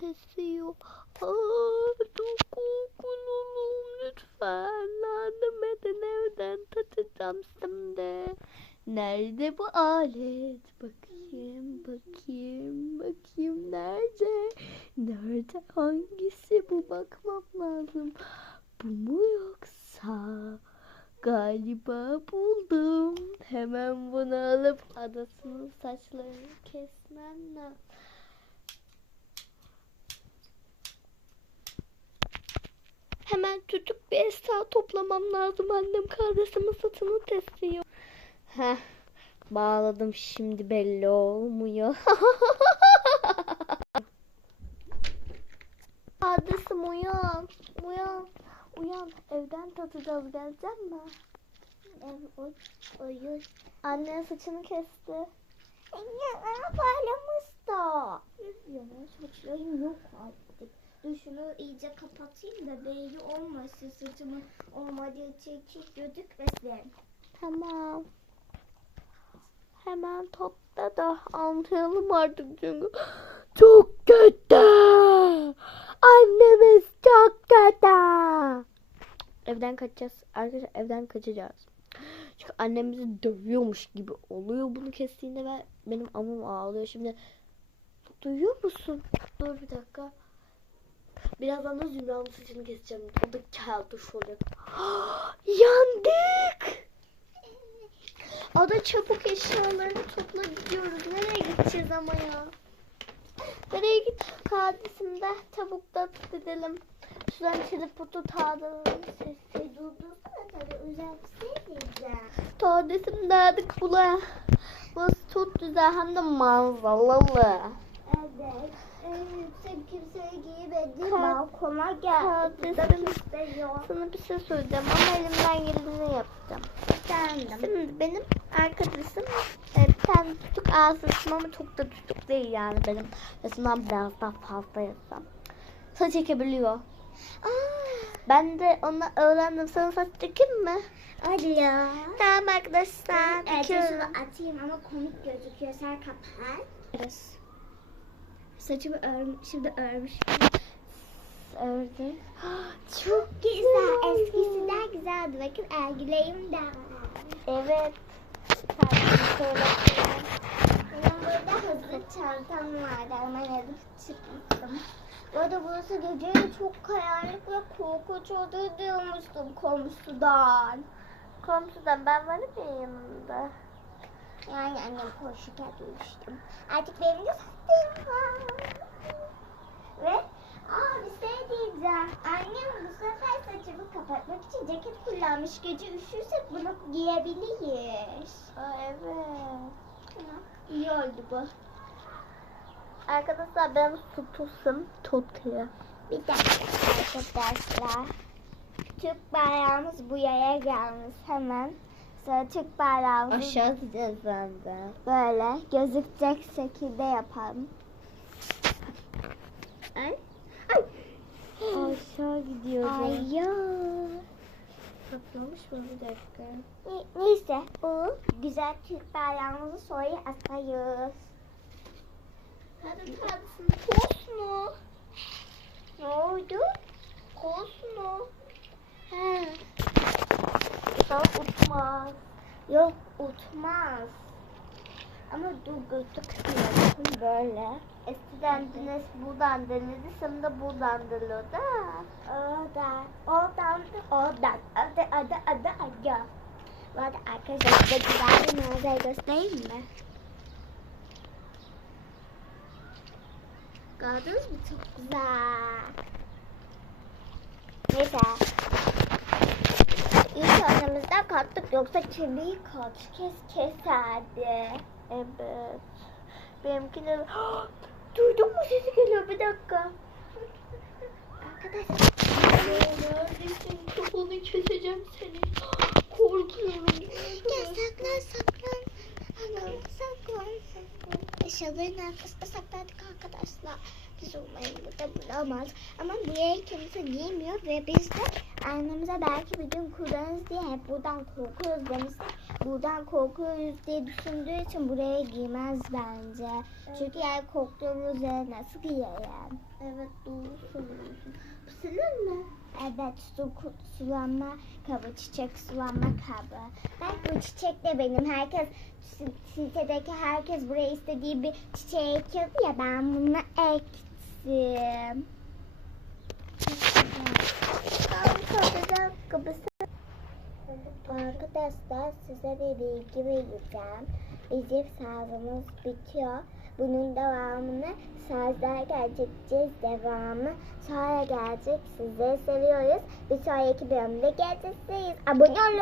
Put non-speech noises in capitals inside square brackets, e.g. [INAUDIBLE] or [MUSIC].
çok korkuyorum lütfen. Yardım edin evden taşıyacağım şimdi. Nerede bu alet? Bakayım, bakayım, bakayım nerede? Nerede? Hangisi bu? Bakmam lazım. Bu mu yoksa? Galiba buldum. Hemen bunu alıp adasının saçlarını kesmem lazım. Hemen tutup bir esra toplamam lazım. Annem kardeşimin saçını kesiyor. Heh, bağladım şimdi belli olmuyor. [LAUGHS] Kardeşim uyan, uyan, uyan. Evden tatacağız, gelecek mi? Ev uyur. Annen saçını kesti. Ya parlamıştı. Yana saçlarım yok artık. Şunu iyice kapatayım da belli olmasın saçımın olmadığı çekik gözükmesin. Tamam. Hemen topla da anlayalım artık çünkü [GASPS] çok kötü. Annemiz çok kötü. Evden kaçacağız. Arkadaşlar evden kaçacağız. Çünkü annemizi dövüyormuş gibi oluyor bunu kestiğinde ve benim amım ağlıyor. Şimdi duyuyor musun? Dur bir dakika. Birazdan da Zümra'nın saçını keseceğim. O da keltoş oluyor. [GASPS] Yandık. Ada çabuk eşyalarını topla gidiyoruz. Nereye gideceğiz ama ya? Nereye git? Kardeşim de çabuk da gidelim. Şuradan tripodu tağdanın sesi. Durdursana tabii özel bir şey diyeceğim. Kardeşim derdik bula. Burası çok güzel hem de manzaralı. Evet. Kimseye giymedi. Balkona gel. Kardeşim istiyor. sana bir şey söyleyeceğim ama elimden geleni yapacağım. Efendim. Şimdi benim arkadaşım e, bir tane tutuk ağzısım ama çok da tutuk değil yani benim yaşımdan biraz daha fazla yaşam. Saç çekebiliyor. Aa, Ben de onu öğrendim. Sana saç çekeyim mi? hadi ya. Tamam arkadaşlar. Evet, şunu atayım ama komik gözüküyor. Sen kapat. Saçımı ör, şimdi örmüş. Ördüm. [GASPS] Çok güzel. Eskisinden güzeldi. Bakın ergüleyim de. Evet. Benim burada hazır çantam vardı. Hemen edip çıkmıştım. Bu arada burası gece çok karanlık ve korkunç olduğu duymuştum komşudan. Komşudan ben varım ya yanında. Yani annem konuşurken duymuştum. Artık benim de saçlarım var. Ve aa bir şey diyeceğim. Annem bu sefer saçımı kapatmak için ceket kullanmış. Gece üşürsek bunu giyebiliriz. Aa, evet. İyi oldu bu. Arkadaşlar ben tutusum. Tutuyor. Bir dakika arkadaşlar. Türk bayrağımız bu yaya gelmiş hemen. Sonra Türk bayrağımızı Aşağı gideceğiz benden. böyle gözükecek şekilde yapalım. Ay. Ay. Aşağı gidiyoruz. Ay ya. Saklamış mı bir dakika? Ne- Neyse bu güzel Türk bayrağımızı sonra asayız. Hadi tatlısın. Mu? Ne oldu? Mu? He. Daha uçmaz. Yok utmaz. Ama dur gözükmüyor. Böyle. Eskiden güneş buradan denildi, şimdi buradan deniliyor da. Oradan, oradan, oradan. Adı, adı, adı, adı. Bu arada arkadaşlar size güzel bir manzara göstereyim mi? Gördünüz mü? Çok güzel. Neyse. İlk önümüzden kalktık yoksa kemiği kaç kez keserdi. Evet. Benimki de... [GASPS] Duydun mu sesi geliyor bir dakika. Arkadaşlar Neredesin? Kafanı keseceğim seni. Korkuyorum. Gel saklan saklan. Saklan saklan. Eşyaların arkasında saklandık arkadaşlar. Biz umarım burada bulamaz. Ama buraya kimse giymiyor ve biz de annemize belki bir gün kullanırız diye hep buradan korkuyoruz demiştik. Buradan korkuyoruz diye düşündüğü için buraya giymez bence. Çünkü yani korktuğumuz yere nasıl giyelim? Evet doğru söylüyorsun. Bu senin mi? Evet su, sulanma kabı, çiçek sulanma kabı. Bak bu çiçek de benim. Herkes si- sitedeki herkes buraya istediği bir çiçeği ekiyordu ya ben bunu ektim. Çok güzel kapısı. Arkadaşlar size bir bilgi vereceğim. Bizim sazımız bitiyor. Bunun devamını sazlar gelecek devamı sonra gelecek. Sizleri seviyoruz. Bir sonraki bölümde geleceğiz. Abone olun.